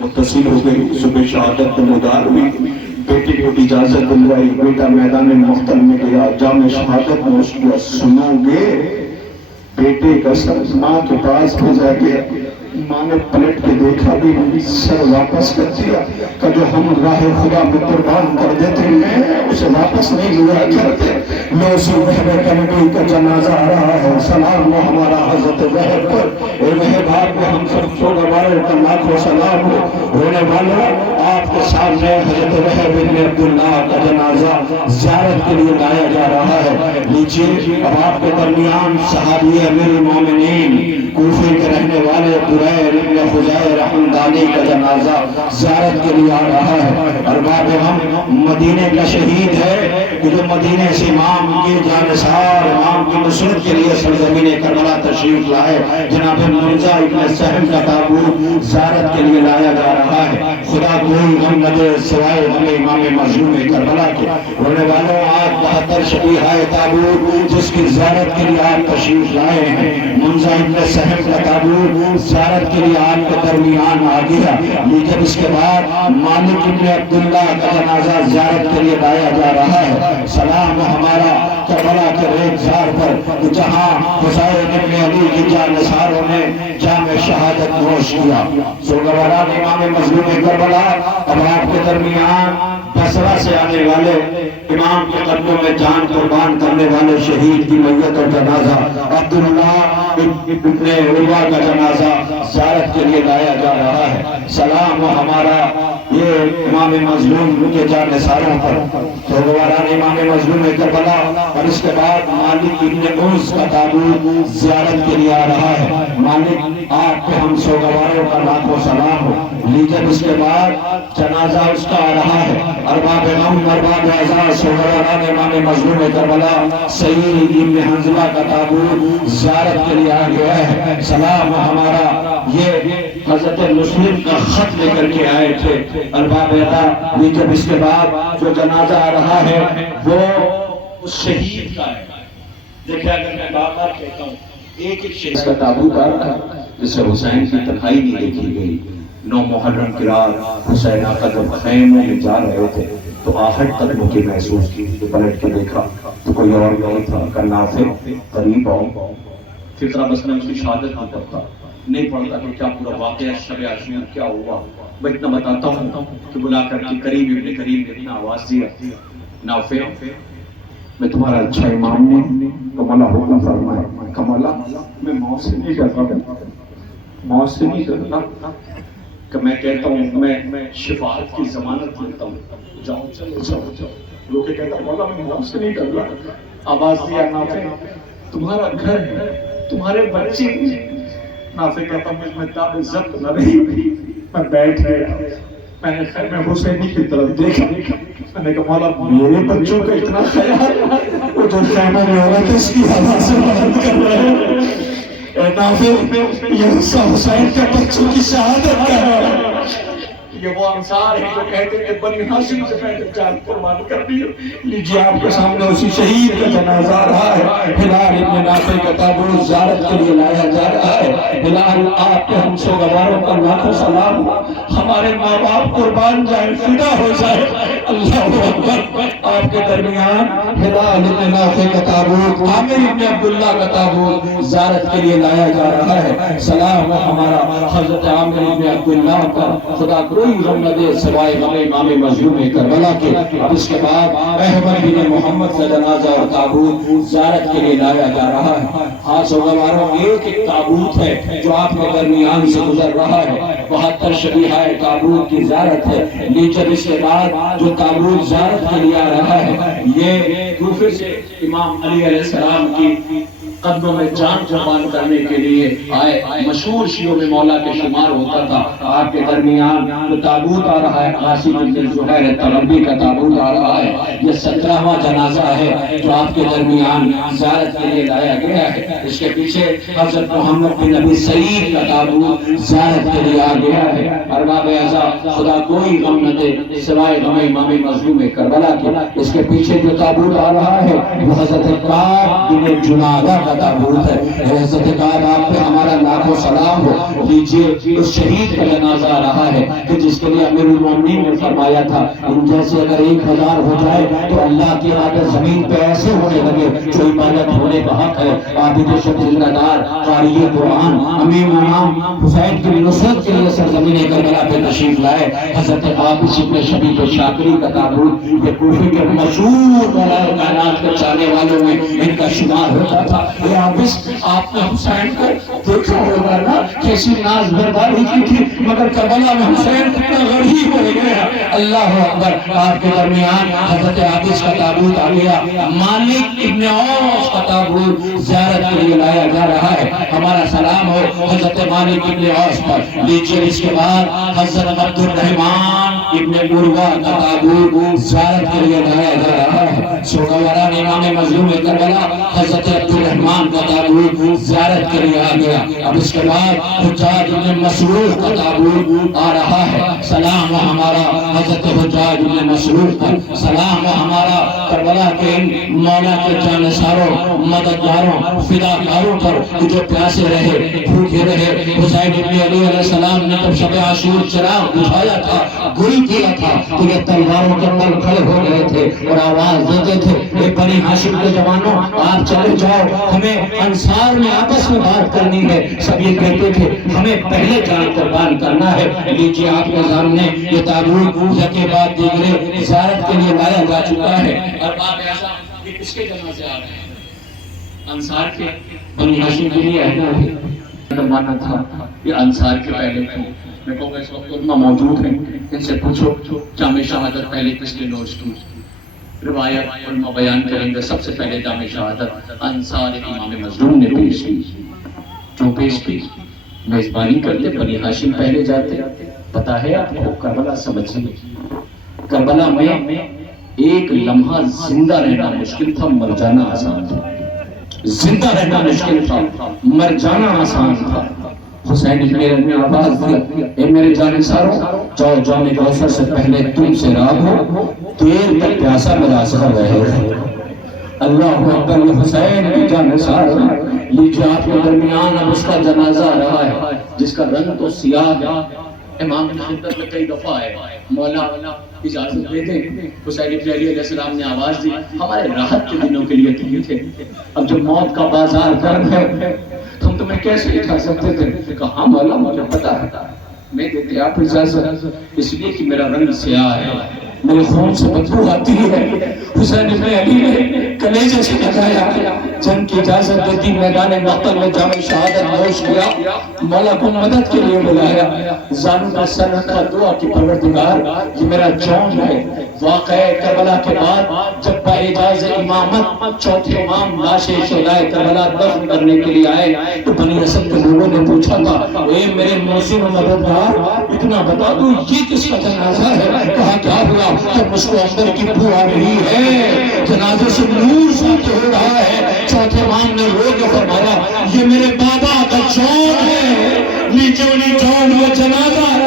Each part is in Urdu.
متصل ہو گئی، صبح شہادت مدار ہوئی، بیٹے کو اجازت دلوائی، بیٹا میدان مقتل میں گیا، جام شہادت نوش کیا، سنو گے بیٹے کا سر ماں کے پاس بھیجا گیا، ماں نے پلٹ کے دیکھا بھی نہیں، سر واپس کر دیا کہ جو ہم راہ خدا میں قربان کر دیتے ہیں اسے واپس نہیں لیا کرتے۔ لو سنبہ کنبی کا جنازہ آ رہا ہے، سلام ہو ہمارا حضرت زہر پر، اے وہی بات میں ہم سب سوگواروں کا لاکھوں سلام ہو۔ رونے والوں آپ کے سامنے حضرت وہب بن عبداللہ کا جنازہ زیارت کے لیے لایا جا رہا ہے۔ لیجئے اب آپ کے درمیان صحابی امیر المومنین کوفے کے رہنے والے بریر ابن خزیر حمدانی کا جنازہ زیارت کے لیے آ رہا ہے۔ ارباب ہم مدینے کا شہید ہے کہ جو مدینے سے امام کی جانثار امام کی نصرت کے لیے سرزمین کربلا تشریف لائے، جناب مرزا ابن سہم کا تابوت زیارت کے لیے لایا جا رہا ہے۔ خدا کوئی غم نہ دے سوائے غم امام مظلوم کربلا کے۔ رونے والوں آج 72 شبیہ تابوت جس کی زیارت کے لیے آپ تشریف لائے ہیں، مرزا ابن سہم کا تابوت زیارت کے لیے آپ کے درمیان آ گیا، لیکن اس کے بعد مالک ابن عبداللہ کا جنازہ زیارت کے لیے لایا جا رہا ہے۔ سلام ہمارا کربلا کے ریگزار پر جہاں حسین ابن علی کی جانثاروں نے جام شہادت نوش کیا۔ سوگواران امام مظلوم کربلا اب آپ کے درمیان بصرہ سے آنے والے امام کے قدموں میں جان قربان کرنے والے شہید کی میت اور جنازہ عبداللہ ابن عروہ کا جنازہ زیارت کے لیے لایا جا رہا ہے۔ سلام ہو ہمارا یہ امام مظلوم کے جانثاروں پر، سوگواران امام مظلوم کربلا، اور اس کے بعد مالک ابن انس کا تابوت زیارت کے لیے آ رہا ہے۔ مالک آپ کے ہم سوگواروں کا لاکھوں سلام ہو، لیکن اس کے بعد جنازہ اس کا آ رہا ہے۔ ارباب غم ارباب اعزاز سوگواران امام مظلوم کربلا سعید ابن حنظلہ کا تابوت زیارت کے لیے آ گیا ہے۔ سلام ہمارا یہ حضرت مسلم کا خط لے کر کے آئے تھے ارباب اعزاز، لیکن اس کے بعد جو جنازہ آ رہا ہے وہ اس شہید کا ہے۔ دیکھیں اگر میں بار بار کہتا ہوں ایک شہید کا تابوت آ رہا ہے جس سے حسین کی تنہائی نہیں دیکھی گئی۔ 9 محرم کی رات حسین آقا جب خیموں میں جا رہے تھے تو آہٹ قدموں کی محسوس کی، تو پلٹ کے دیکھا تو کوئی اور نہیں تھا کہ نافع قریب آؤ۔ فطرہ بس میں اس کی شہادت نہیں پڑھتا کہ کیا پورا واقعہ شب عاشور کیا ہوا، میں اتنا بتاتا ہوں کہ بلا کر کے کریم ابن کریم نے اتنا آواز دیا، نافع میں تمہارا اچھا امام نہیں، تو مولا حکم فرمائے کہ مولا میں موت سے نہیں ڈرتا، موت سے نہیں ڈرتا، کہ میں کہتا ہوں میں شفاعت کی ضمانت لیتا ہوں، جاؤ چلو جاؤ۔ لوگ کہتا مولا میں موت سے نہیں ڈرتا۔ آواز دیا نافع تمہارا گھر ہے، تمہارے بچے، نافع کہتا مجھ میں تاب ضبط نہ رہی، میں بیٹھ گیا، میں نے خیمہ حسینی کی طرف دیکھا، میں نے کہا مولا میرے بچوں کا اتنا خیال، وہ جو خیمہ میں عورت اس کی حوالہ سے مدد کر رہے ہیں، اے نافع یہ حصہ حسین کے بچوں کی شہادت کا ہے۔ یہ وہ انصار ہیں جو کہتے ہیں کہ بنی ہاشم سے پہلے جان قربان کر دی۔ لیجیے آپ کے سامنے اسی شہید کا جنازہ آ رہا ہے، ہلال ابن نافع کا تابوت زیارت کے لیے لایا جا رہا ہے۔ ہلال آپ کے ہم سوگواروں کا لاکھوں سلام، ہمارے ماں باپ قربان جائیں، فدا ہو جائے، اللہ اکبر۔ آپ کے درمیان ہلال ابن نافع کا تابوت، عامر ابن عبداللہ کا تابوت زیارت کے لیے لایا جا رہا ہے۔ سلام ہمارا حضرت عامر ابن عبداللہ کا، خدا کوئی غم نہ دے سوائے غم امام مظلوم کربلا کے۔ اب اس کے بعد احمد بن محمد کا جنازہ اور تابوت زیارت کے لیے لایا جا رہا ہے۔ ہاں سوگواروں ایک تابوت ہے جو آپ کے درمیان سے گزر رہا ہے، 72 شبیہ تابوت کی زیارت ہے، لیکن اس کے بعد جو تابوت زیارت کے لیے آ رہا ہے یہ کوفے سے امام علی علیہ السلام کی قدموں میں جان قربان کرنے کے لیے آئے، مشہور شیعوں میں مولا کے شمار ہوتا تھا۔ آپ کے درمیان جو تابوت آ رہا ہے عاصم بن زہیر طلبی کا تابوت آ رہا ہے، یہ 17واں جنازہ ہے جو آپ کے درمیان زیارت کے لیے لایا گیا ہے۔ اس کے پیچھے حضرت محمد بن نبی سعید کا تابوت زیارت کے لیے آ گیا ہے۔ ارباب اعزاز خدا کوئی غم نہ دے سوائے غم امام مظلوم کربلا کے۔ اس کے پیچھے جو تابوت آ رہا ہے وہ حضرت کعب بن جنادہ کا کا تابوت ہے۔ حضرت کعب آپ پہ ہمارا لاکھوں سلام ہو۔ لیجیے اس شہید کا جنازہ آ رہا ہے کہ جس کے لیے امیر المومنین نے فرمایا تھا ان جیسے اگر 1000 ہو جائے تو اللہ کی عبادت زمین پہ ایسے ہونے لگے جو عبادت ہونے کا حق ہے۔ عابد شبیر ندار، قاری قرآن، امام حسین کی نصرت کے لیے سرزمین کربلا پہ تشریف لائے۔ حضرت عابد ابن شبیب شاکری کا تابوت یہ کوفے کے مشہور مولا کائنات کے چاہنے والوں میں ان کا شمار ہوتا تھا۔ یہ عابد آپ نے حسین کو دیکھا ہوگا نا کیسی ناز برداری کی تھی، مگر کربلا میں حسین کتنا غریب ہو گیا۔ اللہ اکبر۔ آپ کے درمیان حضرت عابد کا تابوت آ گیا۔ مالک ابن اوس کا تابوت زیارت کے لیے لایا جا رہا ہے۔ ہمارا سلام ہو حضرت مالک ابن اوس پر۔ لیجیے اس کے بعد حضرت عبد الرحمن ابن عروہ کا تابوت زیارت کے لیے لایا جا رہا ہے۔ سوگواران امام مظلوم کربلا حضرت عبد الرحمن کا تابوت زیارت کے لیے آ گیا۔ اب اس کے بعد حجاج ابن مسروق کا تابوت آ رہا ہے۔ سلام و ہمارا حضرت حجاج ابن مسروق پر۔ سلام و ہمارا کربلا کے مولا کے جانثاروں، مددگاروں، فداکاروں پر جو پیاسے رہے، بھوکے رہے۔ حسین ابن علی علیہ السلام نے جب شب عاشور چراغ بجھایا تھا، گل کیا تھا تو یہ تلواروں کے تل کھڑے ہو گئے تھے اور آواز دیتے تھے اے بنی ہاشم کے جوانوں آپ چلے جاؤ، ہمیں انصار میں آپس میں بات کرنی ہے۔ سب یہ کہتے تھے ہمیں پہلے جان قربان کرنا ہے۔ لیجیے آپ کے سامنے یہ تابوت یکے بعد دیگرے زیارت کے لیے لایا جا چکا ہے۔ اور باب ایسا یہ کس کے جنازے آ رہے ہیں؟ انصار کے، بنی ہاشم کے لیے مانا تھا یہ انصار کے پہلے تھے۔ میں کہوں گا اس وقت علماء موجود ہیں، ان سے پوچھو جامع شہادت پہلے کس نے نوش کی؟ روایت علماء بیان کریں گے سب سے پہلے جامع شہادت انصار امام مظلوم نے پیش کی۔ جو پیش کی میزبانی کرتے، بنی ہاشم پہلے جاتے۔ پتا ہے آپ کو کربلا سمجھیں، کربلا میں ایک لمحہ زندہ رہنا مشکل تھا، مر جانا آسان تھا۔ زندہ رہنا مشکل تھا، مر جانا آسان تھا۔ حسین ابن عباس دیا اے میرے جانثاروں جاؤ جامع کوثر سے پہلے تم سے راہ ہو، دیر تک پیاسا میرا اصغر رہے گا۔ اللہ اکبر۔ یہ حسین کی جانثار لیجیے آپ کے درمیان اب اس کا جنازہ آ رہا ہے جس کا رنگ تو سیاہ ہے۔ امام کی خدمت میں کئی دفعہ ہے مولا اجازت دے دیں۔ حسین ابن علی علیہ السلام نے آواز دی ہمارے راحت کے دنوں کے لیے کہے تھے، اب جب موت کا بازار گرم ہے تم تمہیں کیسے اٹھا سکتے تھے؟ کہا ہاں مولا مجھے پتا ہے، میں دیتے آپ اجازت، اس لیے کہ میرا رنگ سیاہ ہے، میرے خون سے بدبو آتی ہے۔ حسین ابن علی نے کلیجے سے لگایا، جنگ کی اجازت دیتی، میدان مقتل میں جامع شہادت نوش کیا، مولا کو مدد کے لیے بلایا۔ زانو کا سر رکھا، دعا کی پروردگار یہ میرا جون ہے۔ واقعہ کربلا کے بعد جب باعجاز امامت چوتھے امام لاش شہداء کربلا دفن کرنے کے لیے آئے تو بنی اسد کے لوگوں نے پوچھا تھا اے میرے محسن و مددگار اتنا بتا دو یہ کس کا جنازہ ہے؟ کہا کیا ہوا؟ کہ مجھ کو اندر کی بو آ رہی ہے، جنازے سے نور سوتے ہو رہا ہے۔ چوتھے امام نے رو کے فرمایا یہ میرے بابا کا جون ہے، نیچونی جون وہ جنازہ ہے۔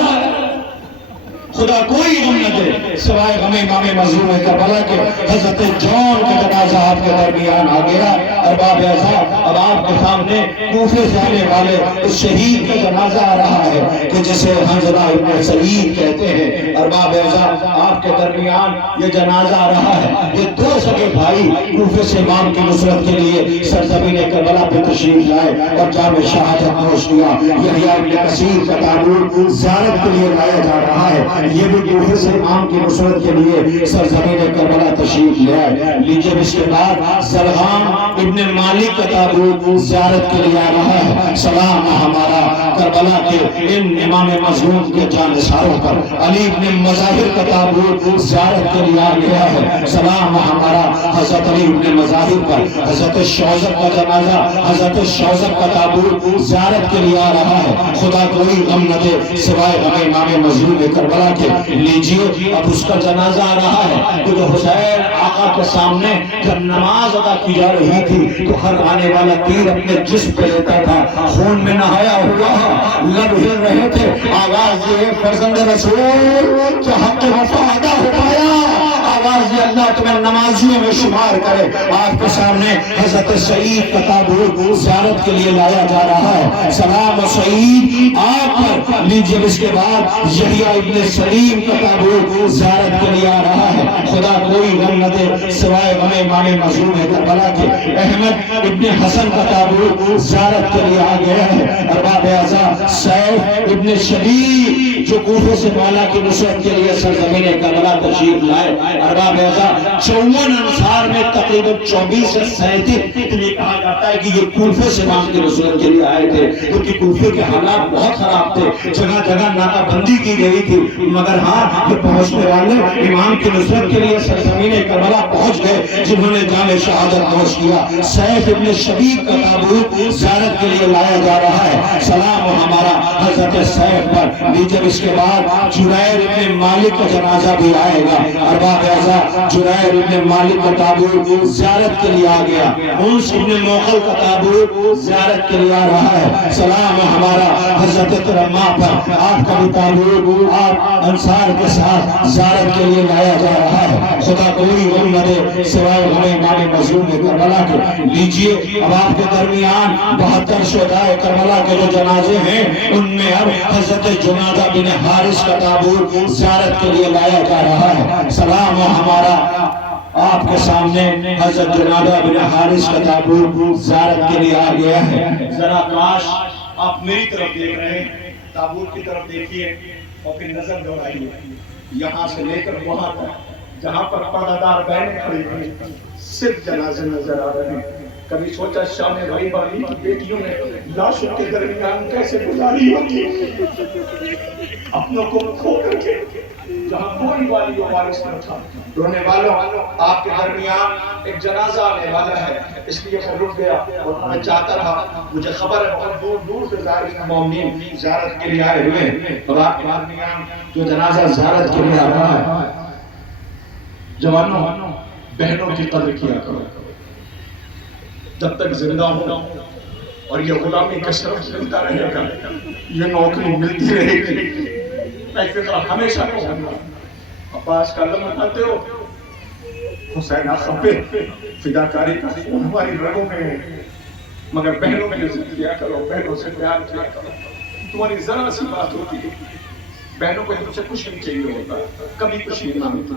خدا کوئی غم نہ دے سوائے غم امام مظلوم کربلا کے۔ حضرت جون کا جنازہ آپ کے درمیان آ گیا۔ ارباب اعزاز اب آپ کے سامنے کوفے سے آنے والے اس شہید کا جنازہ آ رہا ہے کہ جسے حنظلہ ابن سعید کہتے ہیں۔ ارباب اعزاز آپ کے درمیان یہ جنازہ آ رہا ہے۔ یہ دو سگے بھائی کوفے سے امام کی نصرت کے لیے سرزمین کربلا پہ تشریف لائے اور جامع شہادت نوش کیا۔ یحییٰ ابن کثیر کا تابوت زیارت کے لیے لایا جا رہا ہے، یہ بھی کوفے سے امام کی نصرت کے لیے سرزمین کربلا تشریف لے آئے۔ لیجیے اس کے بعد زلغام ابن مالک کا تابوت زیارت کے لیے آ رہا ہے۔ سلام ہمارا کربلا کے ان امام مظلوم کے جانثاروں پر۔ علی ابن مظاہر کا تابوت زیارت کے لیے آ گیا ہے۔ سلام ہمارا حضرت علی ابن مظاہر پر۔ حضرت شوذب کا جنازہ، حضرت شوذب کا تابوت زیارت کے لیے آ رہا ہے۔ خدا کوئی غم نہ دے سوائے غم امام مظلوم کربلا کے۔ لیجیے اب اس کا جنازہ آ رہا ہے کہ جو حسین آقا کے سامنے جب نماز ادا کی جا رہی تھی تو ہر آنے والا تیر اپنے جسم پہ لیتا تھا، خون میں نہایا ہوا لب ہل رہے تھے۔ آواز یہ فرزند رسول کہ حق وفا ادا ہو پایا، آواز دے اللہ تمہیں نمازیوں میں شمار کرے. آپ کے سامنے حضرت سعید کا تابوت زیارت کے لیے لایا جا رہا ہے. سلام و سعید آپ پر لیجئے. اس کے بعد یحییٰ ابن سلیم کا تابوت زیارت کے لیے آ رہا ہے. خدا کوئی غم نہ دے سوائے غم امام مظلوم کربلا کے. احمد ابن حسن کا تابوت زیارت کے لیے آ گیا ہے. ارباب اعزاء سیف ابن شبیر جو کوفے سے مولا کی نصرت کے لیے سرزمین کربلا تشریف لائے. ارباب اعزاء 54 انصار میں تقریباً 24 سے 37 یہ کہا جاتا ہے کہ یہ کوفے سے امام کی نصرت کے لیے آئے تھے، کیونکہ کوفے کے حالات بہت خراب تھے، جگہ جگہ ناکہ بندی کی گئی تھی. مگر ہاں یہ پہنچنے والے امام کی نصرت کے لیے سرزمین کربلا پہنچ گئے جنہوں نے جام شہادت نوش کیا. سیف ابن شبیر کا تابوت زیارت کے لیے لایا جا رہا ہے. سلام ہمارا حضرت سیف پر. لیجئے اس کے بعد جریر ابن مالک کا جنازہ بھی آئے گا. ارباب اعزاء جریر ابن مالک کا تابوت زیارت کے لیے آ گیا. انس ابن موخل کا تابوت زیارت کے لیے آ رہا ہے. سلام ہمارا حضرت ترما پر. آپ کا بھی تابوت آپ انصار کے ساتھ زیارت کے لیے لایا جا رہا ہے. خدا کوئی غم نہ دے سوائے غم امام مظلوم کربلا کے. لیجئے اب آپ کے درمیان 72 شہدائے کربلا کے جو جنازے ہیں ان میں اب حضرت جنادہ بن حارث کا تابوت زیارت کے لیے لایا جا رہا ہے. سلام ہمارا آپ کے سامنے حضرت جنادہ بن حارث کا تابوت زیارت کے لیے آ گیا ہے. ذرا کاش آپ میری طرف دیکھ رہے ہیں، تابوت کی طرف دیکھیے اور پھر نظر دوڑائیے یہاں سے لے کر وہاں تک جہاں پر پردہ دار بہنیں کھڑی ہوئی صرف جنازے نظر آ رہے ہیں. کبھی سوچا شام غریب علی کی بیٹیوں نے لاشوں کے درمیان کیسے گزاری ہوگی اپنوں کو کھو کر کے، جہاں کوئی والی و وارث نہ تھا. رونے والوں آپ کے درمیان ایک جنازہ آنے والا ہے، اس لیے میں رک گیا اور میں چاہتا رہا. مجھے خبر ہے بہت دور دور سے زائرین مومنین زیارت کے لیے آئے ہوئے ہیں اور آپ کے درمیان جو جنازہ زیارت کے لیے آ رہا ہے. جوانوں بہنوں کی قدر کیا کرو جب تک زندہ ہوں، اور یہ غلامی کا شرف ملتا رہے گا، یہ نوکری ملتی رہے گی. میں فکر ہمیشہ کہوں گا عباس کا علم بتاتے ہو، حسین آقا پہ فداکاری کا خون ہماری رگوں میں ہے، مگر بہنوں میں عزت کیا کرو، بہنوں سے پیار کیا کرو. تمہاری ذرا سی بات ہوتی ہے بہنوں کو تم سے کچھ نہیں چاہیے ہوتا، کبھی کچھ نہیں مانگتی.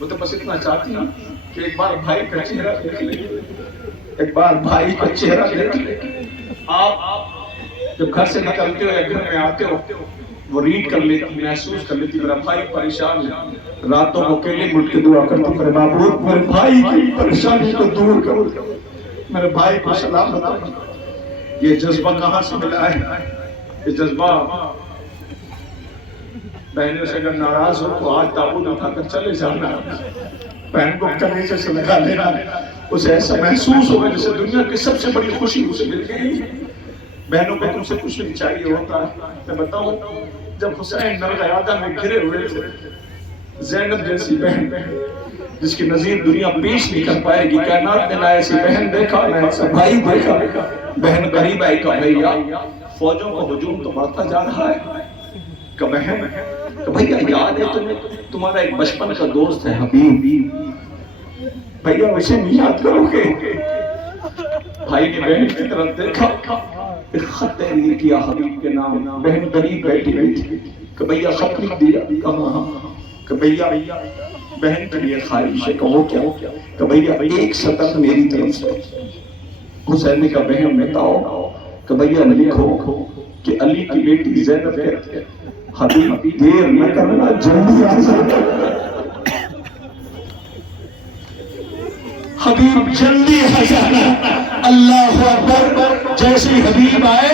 وہ تو بس اتنا چاہتی ہیں کہ ایک بار بھائی کا چہرہ دیکھ لے، ایک بار بھائی کا چہرہ دیکھ لے. آپ جب گھر سے نکلتے ہو یا گھر میں آتے ہو وہ ریڈ کر لیتی، محسوس کر لیتی میرا بھائی پریشان ہے. راتوں کو اکیلے مٹ کے دعا کرتی میرے معبود میرے بھائی کی پریشانی کو دور کرو، میرے بھائی کو سلام بتاؤ. یہ جذبہ کہاں سے ملا ہے؟ یہ جذبہ بہنوں سے اگر ناراض ہو تو آج تابوت اٹھا کر چلے جانا، بہن کو کلیجے سے لگا لینا، اسے ایسا محسوس ہوگا جیسے دنیا کی سب سے بڑی خوشی اسے مل گئی. بہنوں کو تم سے کچھ نہیں چاہیے ہوتا. میں بتاؤں جب حسین نرغیادہ میں گھرے ہوئے تھے، زینب جیسی بہن جس کی نظیر دنیا پیش نہیں کر پائے گی، کائنات نے نہ ایسی بہن دیکھا نہ ایسا بھائی دیکھا. بہن قریب آئی کہ بھیا فوجوں کا ہجوم تو بڑھتا جا رہا ہے. کہ بہن کہ بھیا یاد ہے تمہیں تمہارا ایک بچپن کا دوست ہے حبیب، بھیا اسے نہیں یاد کرو گے؟ بھائی نے بہن کی طرف دیکھا، ایک خط تحریر کیا حبیب کے نام. بہن قریب بیٹھی ہوئی تھی کہ بھیا خط لکھ دیا. کہاں؟ کہ بھیا بہن کے لیے خواہش ہے. کہو کیا؟ کہ بھیا ایک سطر میری طرف سے. حسین نے کہا بہن بتاؤ. کہ بھیا لکھو کہ علی کی بیٹی زینب کہتی ہے حبیب دیر نہ کرنا جلدی آ جانا. حبیب جلدی آ جانا. اللہ اکبر. جیسے حبیب آئے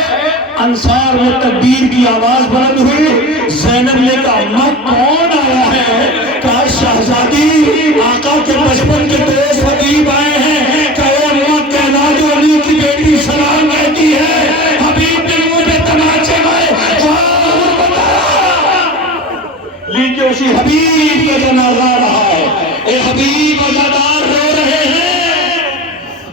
انصار میں تکبیر کی آواز بلند ہوئی. زینب نے کہا اماں کون آیا ہے؟ کہا شہزادی آقا کے بچپن کے دوست حبیب آئے ہیں. کہا اماں کہنا جو علی کی بیٹی سلام کہتی ہے. حبیب نے مجھے تماچے مارے. لیکن اسی حبیب کا جنازہ رہا ہے. اے حبیب عزادار رو رہے ہیں.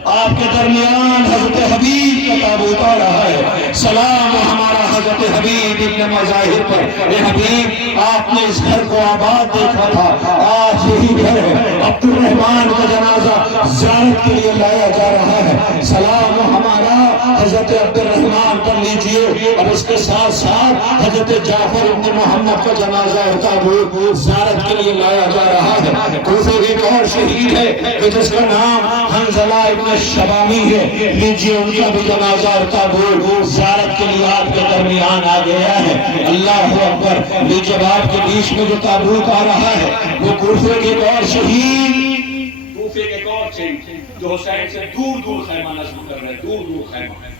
آپ کے درمیان حضرت حبیب کا تابوت آ رہا ہے. سلام ہمارا حضرت حبیب ابن مظاہر پر. اے حبیب آپ نے اس گھر کو آباد دیکھا تھا، آج یہی گھر ہے. الرحمان کا جنازہ زیارت کے لیے لایا جا رہا ہے. سلام ہمارا حضرت عبد الرحمان پر لیجئے، اور اس کے ساتھ ساتھ حضرت جعفر ابن محمد کا جنازہ اور تابوت زیارت کے لیے لایا جا رہا ہے. کوفے ایک اور شہید ہے کہ جس کا نام حنظلہ ابن الشبامی ہے، لیجئے ان کا بھی جنازہ اور تابوت زیارت کے لیے آپ کے درمیان آ گیا ہے. اللہ اکبر. لیجئے آپ کے بیچ میں جو تابوت آ رہا ہے وہ کوفے کے ایک اور شہید، کوفے کے ایک اور شہید جو حسین سے دور دور خیمہ نصب کر رہے ہیں، دور دور خیمہ،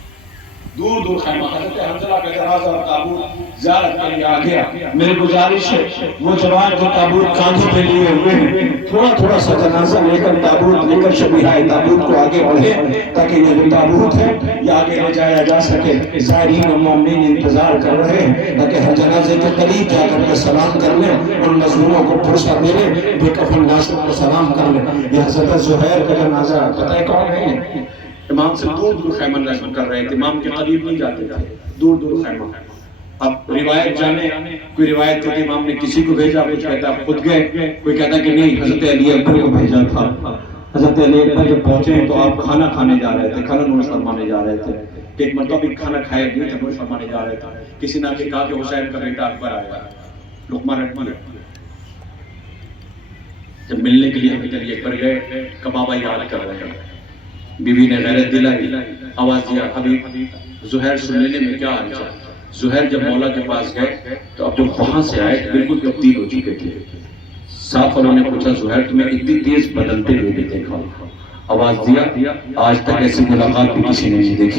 دور دور خیمہ. حضرت حنظلہ کا جنازہ اور تابوت زیارت کے لیے آ گیا. میری گزارش ہے وہ جوان جو تابوت کاندھوں پہ لیے ہوئے ہیں، تھوڑا تھوڑا سا جنازہ لے کر تابوت لے کر شبیہہ تابوت کو آگے بڑھے تاکہ یہ جو تابوت ہے یہ آگے لے جایا جا سکے. زائرین و مومنین انتظار کر رہے ہیں تاکہ ہر جنازے کے قریب جا کر کے سلام کر لیں، ان مظلوموں کو پرسہ دے لیں، بے کفن لاشوں کو سلام کر لیں. یہ حضرت زہیر کا جنازہ پتہ ہے کون ہے؟ امام سے دور دور خیمہ نصب کر رہے تھے، امام کے قریب نہیں جاتے تھے، دور دور خیمہ. اب روایت جانے، کوئی روایت کہتے امام نے کسی کو بھیجا، کچھ کہتا خود گئے، کوئی کہتا کہ نہیں حضرت علی اکبر کو بھیجا تھا. حضرت علی اکبر جب پہنچے تو آپ کھانا کھانے جا رہے تھے، کھانا نوش فرمانے جا رہے تھے. ایک مرتبہ بھی کھانا کھایا نہیں تھا، نوش فرمانے جا رہے تھے. کسی نے آ کے کہا کہ حسین کا بیٹا اکبر آیا، لقمہ رحمان. جب ملنے کے لیے حضرت علی اکبر گئے، کبابہ یاد کر رہے ہیں. بیوی نے غیرت دلائی، آواز دیا حبیب زہیر سن لینے میں کیا حال چال. زہیر جب مولا کے پاس گئے تو اب جب وہاں سے آئے بالکل تبدیل ہو چکے تھے. صاف والوں نے پوچھا زہیر تمہیں اتنی تیز بدلتے ہوئے دیکھا. آواز دیا آج تک ایسی ملاقات بھی کسی نے نہیں دیکھی.